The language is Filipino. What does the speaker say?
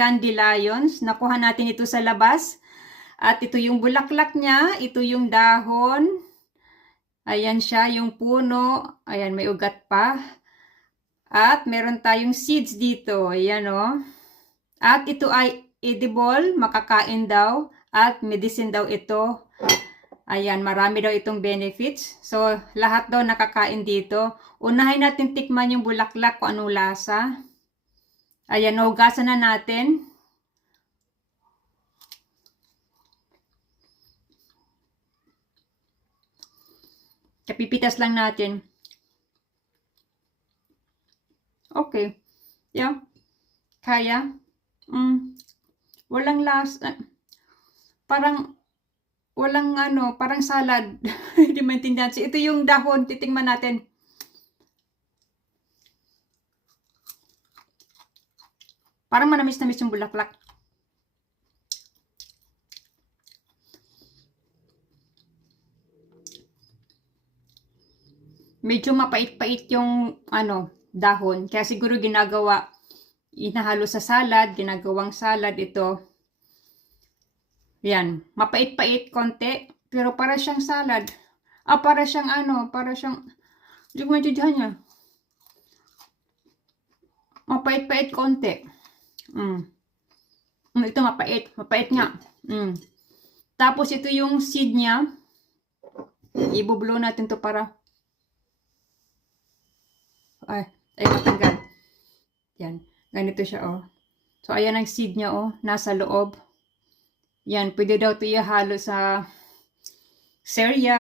dandelions. Nakuha natin ito sa labas. At ito yung bulaklak niya. Ito yung dahon. Ayan siya, yung puno. Ayan, may ugat pa. At meron tayong seeds dito. Ayan o. At ito ay edible, makakain daw. At medicine daw ito. Ayan, marami daw itong benefits. So, lahat daw nakakain dito. Unahin natin tikman yung bulaklak kung anong lasa. Ayan, hugasan na natin. Kapipitas lang natin. Okay. Yeah. Kaya. Walang lasa. Parang walang parang salad. Hindi maintindihan. So, ito yung dahon. Titingnan natin. Parang manamis-namis yung bulaklak. Medyo mapait-pait yung dahon. Kaya siguro inahalo sa salad, ginagawang salad ito. Yan, mapait-pait konti, pero para siyang salad. Para siyang hindi ko maintindihan niya. Mapait-pait konti. Ito mapait nga. Tapos ito yung seed niya. I-blow natin to para ay matanggal. Yan, ganito siya oh. So ayan ang seed niya oh, nasa loob. Yan, pwede daw ito ihalo sa cereal.